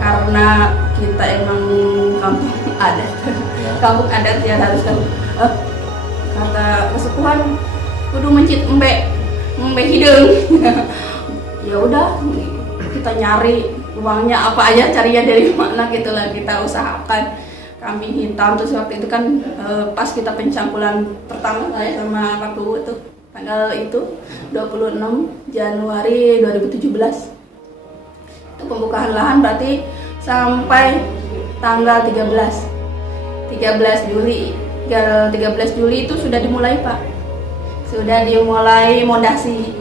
karena kita emang kampung adat, kampung adat ya harus kata kesepuhan kudu mencit embe hidung. Ya udah kita nyari uangnya apa aja, carinya dari mana gitu lah, kita usahakan kambing hitam. Terus waktu itu kan pas kita pencampuran pertama saya sama Pak Bu tuh tanggal itu 26 Januari 2017 itu pembukaan lahan, berarti sampai tanggal 13 Juli itu sudah dimulai Pak, sudah dimulai mondasi.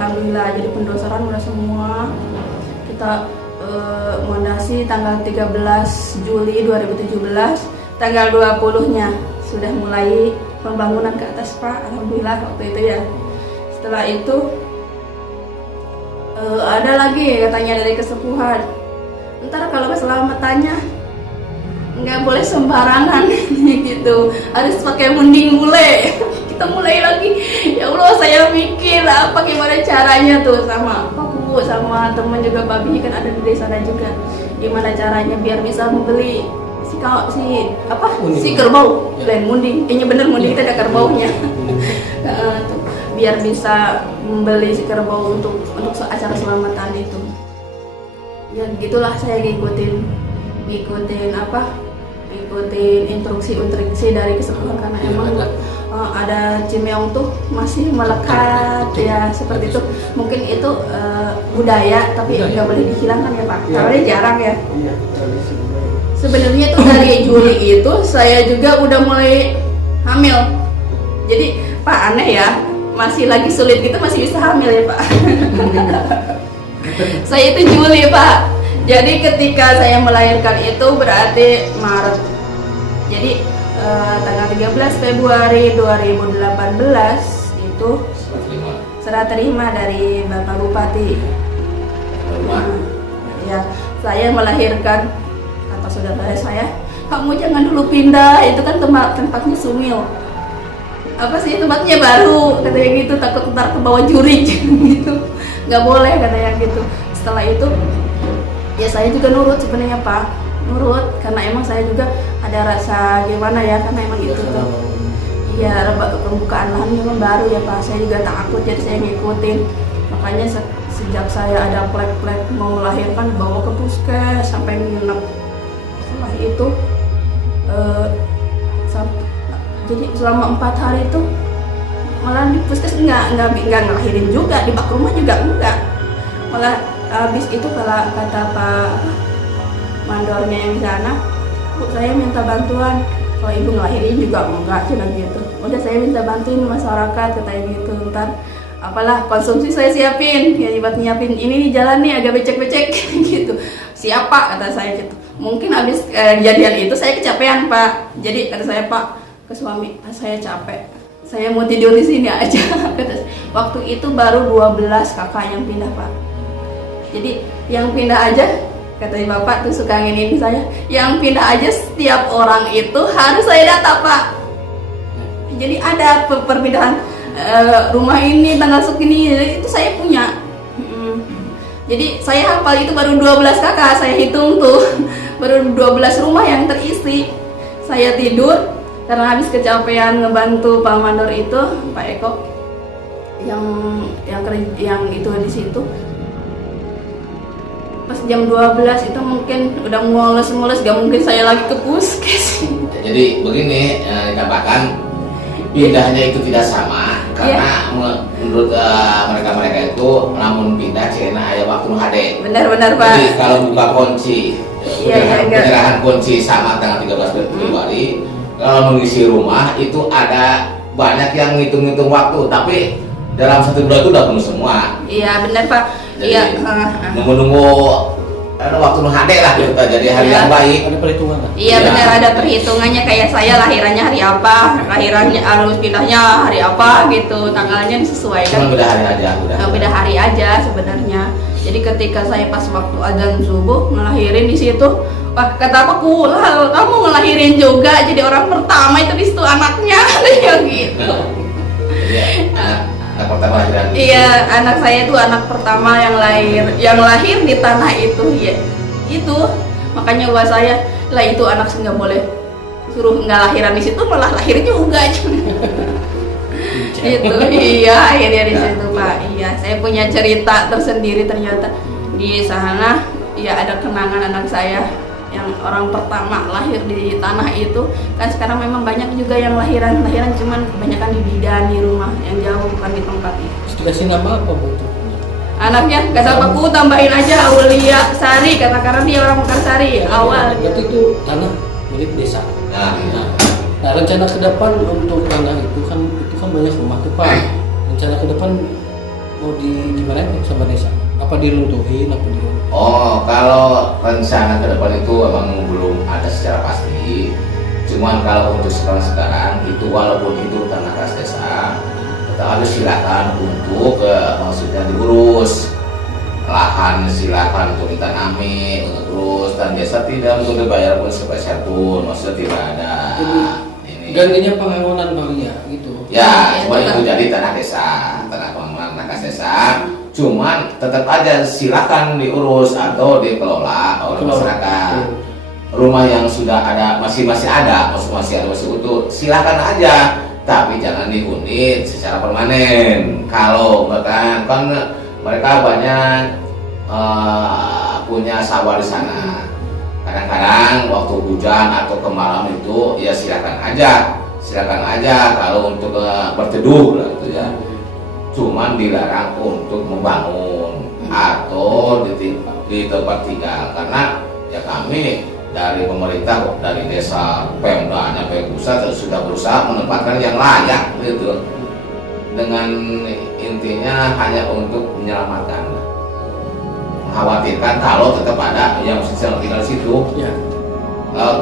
Alhamdulillah, jadi pendosoran udah semua. Kita mondasi tanggal 13 Juli 2017, tanggal 20-nya sudah mulai pembangunan ke atas Pak. Alhamdulillah waktu itu ya. Setelah itu ada lagi katanya dari kesepuhan, ntar kalau keselamatannya nggak boleh sembarangan gitu, harus pakai munding bule. Kita mulai lagi, ya Allah saya mikir apa gimana caranya tuh sama Pak Bu, sama teman juga Babi kan ada di sana juga, gimana caranya biar bisa membeli si kerbau, lain munding, kayaknya bener munding kita ada kerbaunya. Tuh, biar bisa membeli si kerbau untuk acara selamatan itu. Ya gitulah saya ngikutin instruksi dari kesepuhan, karena emang ada Cimeong tuh masih melekat ya seperti itu. Mungkin itu budaya tapi nggak boleh dihilangkan ya Pak, karena jarang ya. Sebenarnya tuh dari Juli itu saya juga udah mulai hamil. Jadi Pak aneh ya, masih lagi sulit gitu masih bisa hamil ya Pak. Saya itu Juli Pak. Jadi ketika saya melahirkan itu berarti Maret. Jadi tanggal 13 Februari 2018 itu serah terima dari Bapak Bupati. Ya, saya melahirkan, kata saudara saya, kamu jangan dulu pindah, itu kan tempatnya Sumil. Apa sih tempatnya baru, katanya gitu, takut ntar ke bawah jurik gitu. Nggak boleh katanya gitu. Setelah itu ya saya juga nurut sebenarnya Pak, nurut karena emang saya juga ada rasa gimana ya, karena emang itu tuh iya pembukaan lahan memang baru ya Pak, saya juga takut jadi saya ngikutin. Makanya sejak saya ada plek-plek mau melahirkan bawa ke puskes sampai nginep. Setelah itu jadi selama 4 hari itu malah di puskes nggak ngelahirin juga, di bak rumah juga enggak, malah habis itu kalau kata Pak mandornya yang di sana, Bu saya minta bantuan, kalau ibu ngelahirin juga enggak, cina gitu. Udah saya minta bantuin masyarakat katanya gitu, ntar apalah konsumsi saya siapin, ya buat nyiapin ini nih jalan nih agak becek-becek gitu. Siapa kata saya gitu. Mungkin habis kejadian itu saya kecapean Pak. Jadi kata saya Pak ke suami, saya capek, saya mau tidur di sini aja. Waktu itu baru 12 kakak yang pindah Pak. Jadi yang pindah aja, katanya Bapak tuh suka nginin saya, yang pindah aja setiap orang itu harus saya data Pak. Jadi ada perpindahan rumah ini tanggal segini, itu saya punya. Jadi saya hafal itu baru 12 kakak, saya hitung tuh baru 12 rumah yang terisi. Saya tidur karena habis kecapean ngebantu Pak Mandor itu, Pak Eko yang itu di situ. Pas jam 12 itu mungkin udah mules, gak mungkin saya lagi ke puskes. Jadi begini, dikatakan pindahnya itu tidak sama karena menurut mereka itu namun pindah karena ada waktu hade. Benar Pak. Jadi kalau buka kunci, penyerahan kunci sama tanggal 13 Februari. Kalau mengisi rumah itu ada banyak yang ngitung-ngitung waktu, tapi dalam 1 bulan itu udah penuh semua. Iya benar Pak. Jadi iya. nunggu ada waktu menghadek lah kita jadi hari Iya. yang baik. Ada perhitungan lah. Iya Iya. benar, ada perhitungannya. Kayak saya lahirannya hari apa, lahirannya harus pindahnya hari apa gitu, tanggalnya Cuma disesuaikan. beda hari aja udah. Beda hari aja sebenarnya. Jadi ketika saya pas waktu azan subuh ngelahirin di situ, wah kata apa kulal, kamu ngelahirin juga jadi orang pertama itu di situ anaknya, kayak gitu. Jadi anak pertama lahiran. Iya, anak saya itu anak pertama yang lahir di tanah itu, ya. Itu makanya ubah saya, lah itu anak nggak boleh suruh nggak lahiran di situ, malah lahir juga. Itu iya akhirnya di situ Pak. Iya, saya punya cerita tersendiri ternyata di sana. Ya ada kenangan anak saya yang orang pertama lahir di tanah itu. Kan sekarang memang banyak juga yang lahiran cuman kebanyakan di bidan, di rumah yang jauh, bukan di tempat itu. Terus dikasih nama apa Bu? Anaknya kata aku tambahin aja Aulia Sari, karena dia orang Mekarsari awal. Berarti itu tanah milik desa. Nah, Nah, rencana ke depan untuk tanah itu kan banyak rumah tuh Pak. Rencana ke depan mau gimana Pak sama desa? Apa diruntuhin apa di? oh kalau rencana ke depan itu emang belum ada secara pasti. Cuman kalau untuk sekarang itu walaupun itu tanah kas desa, tetap harus silakan untuk maksudnya diurus lahan, silakan untuk ditanami, untuk terus, dan desa tidak untuk dibayar pun sepeser pun, maksudnya tidak ada ini. Gantinya pengangonan kali ya gitu. Ya, cuma Iya, itu jadi tanah desa, tanah pengelolaan tanah kas desa. Cuman tetap aja silakan diurus atau dikelola oleh masyarakat. Rumah yang sudah ada masih ada, masih utuh, silakan aja. Tapi jangan dihuni secara permanen. Kalau kan mereka banyak punya sawah di sana. Kadang-kadang waktu hujan atau kemarau itu ya silakan aja kalau untuk berteduh lah gitu ya. Cuman dilarang untuk membangun atau di tempat tinggal, karena ya kami dari pemerintah, dari desa, Pemda, sampai pusat sudah berusaha menempatkan yang layak gitu, dengan intinya hanya untuk menyelamatkan, mengkhawatirkan kalau tetap ada yang sedang tinggal di situ. Ya.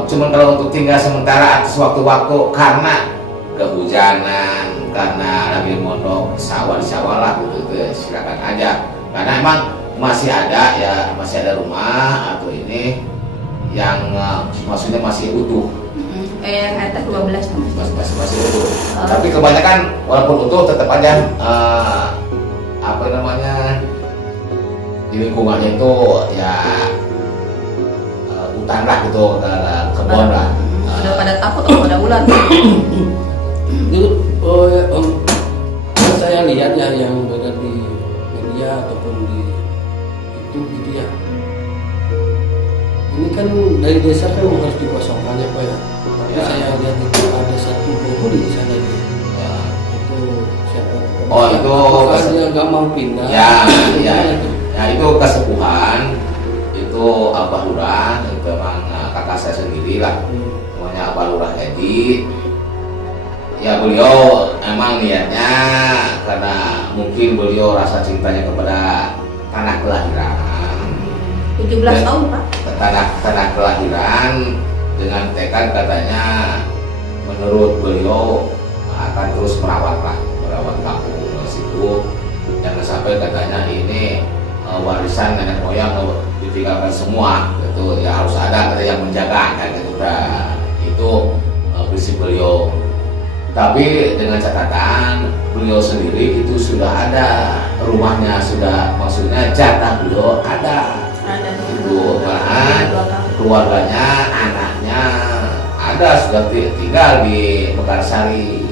Cuman kalau untuk tinggal sementara atas waktu-waktu karena kehujanan, karena lagi mondok sawah di sawah lah gitu, silakan aja, karena emang masih ada rumah atau ini yang maksudnya masih utuh. Yang atas 12 masih utuh. Tapi kebanyakan walaupun utuh tetap aja apa namanya di lingkungannya itu ya hutan lah gitu, kebun lah. Udah pada takut kalau ada ular. Itu saya lihat ya yang berada di media ataupun di itu gitu ya. Ini kan dari desa kan harus dikosongkan ya Pak ya. Tapi Ya. saya lihat itu ada satu penghuni di sana itu. Ya. Itu siapa? Oh, itu apakah dia nggak mau pindah? Ya, Gimana ya. itu? Nah itu kesepuhan, itu Abah Lurah, itu memang kakak saya sendiri lah, namanya Abah Lurah Edi. Ya beliau emang niatnya karena mungkin beliau rasa cintanya kepada tanah kelahiran, 17 tahun Pak. tanah kelahiran, dengan tekad katanya menurut beliau akan terus merawat kampung di situ. Jangan sampai katanya ini warisan nenek moyang ditinggalkan semua gitu, ya harus ada yang menjaga kan gitu. Itu prinsip beliau. Tapi dengan catatan beliau sendiri itu sudah ada rumahnya, sudah maksudnya jatah beliau ada itu, malahan keluarganya, anaknya ada sudah tinggal di Mekarsari.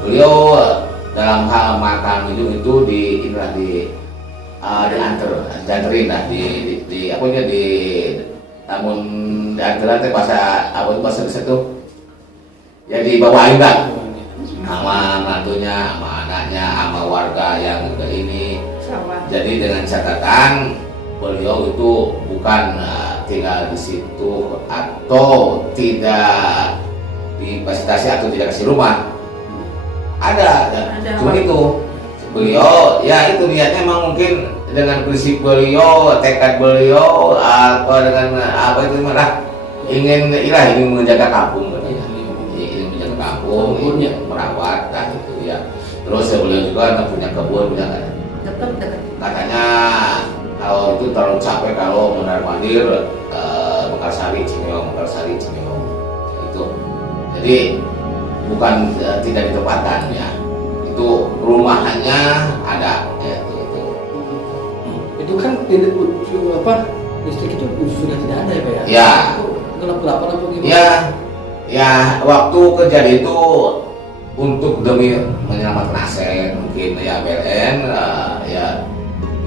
Beliau dalam hal makan minum itu dianterin lah di apanya namun dianterin teh bahasa Indonesia tuh ya dibawain lah sama mantunya, sama anaknya, sama warga yang ke ini. Jadi dengan catatan beliau itu bukan tinggal di situ atau tidak difasilitasi atau tidak kasih rumah. Ada. Cuma itu beliau ya itu niatnya emang mungkin dengan prinsip beliau, tekad beliau, dengan apa itu malah ingin menjaga kampung, ingin menjaga kampung, ingin merawat kan itu ya. Terus beliau juga punya kebun, punya Dekat. katanya kalau itu terlalu capek kalau mondar-mandir Mekarsari Cimeong itu. Jadi bukan tidak ditempatkan ya. Itu perumahannya ada ya, Itu kan tidak listrik itu sudah tidak ada ya Pak ya? Ya. Gelap-gelapan apa gimana? Ya waktu kejadian itu untuk demi menyelamatkan aset mungkin ya BLN ya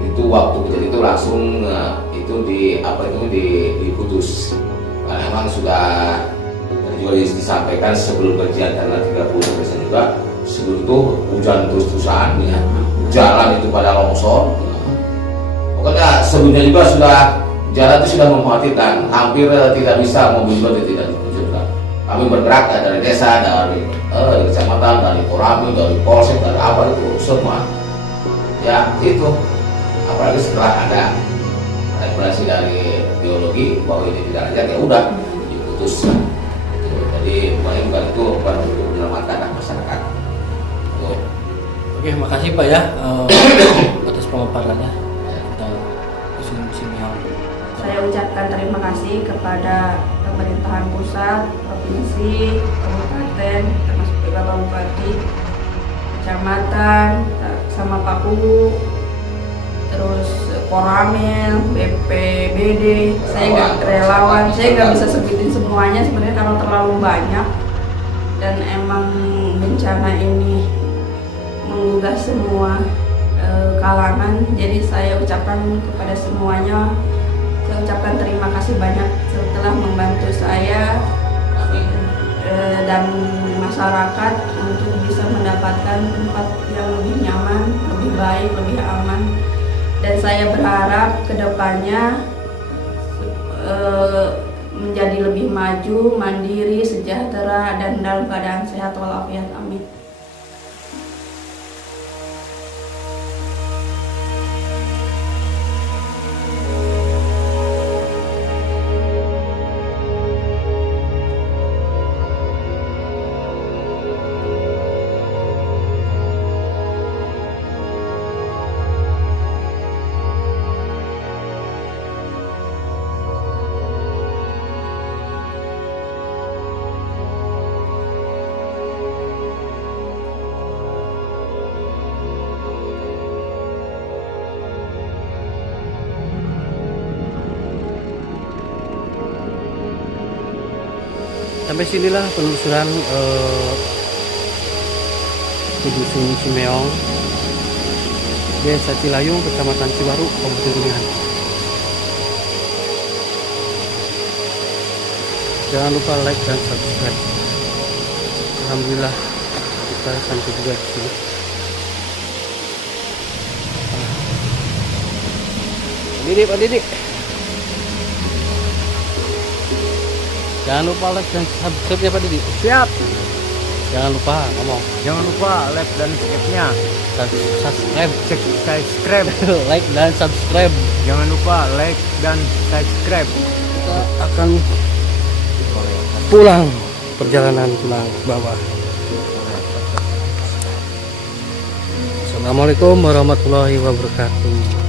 itu waktu kejadian itu langsung diputus karena memang sudah juga disampaikan sebelum kerjaan karena 30% juga sebelum itu hujan terus-terusan ya, jalan itu pada longsor. Pokoknya sebelumnya juga jalan itu sudah memprihatinkan, hampir tidak bisa mobil juga tidak ditunjukkan. Kami bergerak dari desa, dari kecamatan, dari Korami, dari Polsek, dari apa itu semua. Ya itu, apalagi setelah ada rekomendasi dari biologi bahwa ini tidak lanjut ya udah diputus. Jadi bukan untuk menyelamatkan masyarakat. Oke, makasih Pak ya atas pemaparannya tentang Dusun Cimeong. Saya ucapkan terima kasih kepada pemerintahan pusat, provinsi, kabupaten, termasuk juga Bapak Bupati, kecamatan, sama Pak Kubu, terus Koramil, BPBD, saya nggak relawan, saya nggak bisa sebutin semuanya sebenarnya karena terlalu banyak dan emang bencana ini menggugah semua kalangan. Jadi saya ucapkan kepada semuanya, saya ucapkan terima kasih banyak setelah membantu saya dan masyarakat untuk bisa mendapatkan tempat yang lebih nyaman, lebih baik, lebih aman. Dan saya berharap kedepannya menjadi lebih maju, mandiri, sejahtera, dan dalam keadaan sehat walafiat. Amin. Sampai sinilah penelusuran di Dusun Cimeong, Desa Cilayung, Kecamatan Cibaru, Kabupaten Kuningan. Jangan lupa like dan subscribe. Alhamdulillah kita sampai juga di sini. Pak Didik. Jangan lupa like dan subscribe ya Pak Didi. Siap. Jangan lupa ngomong. Jangan lupa like dan subscribe-nya. Subscribe. Like dan subscribe. Jangan lupa like dan subscribe. Kita akan pulang perjalanan pulang ke bawah. Assalamualaikum warahmatullahi wabarakatuh.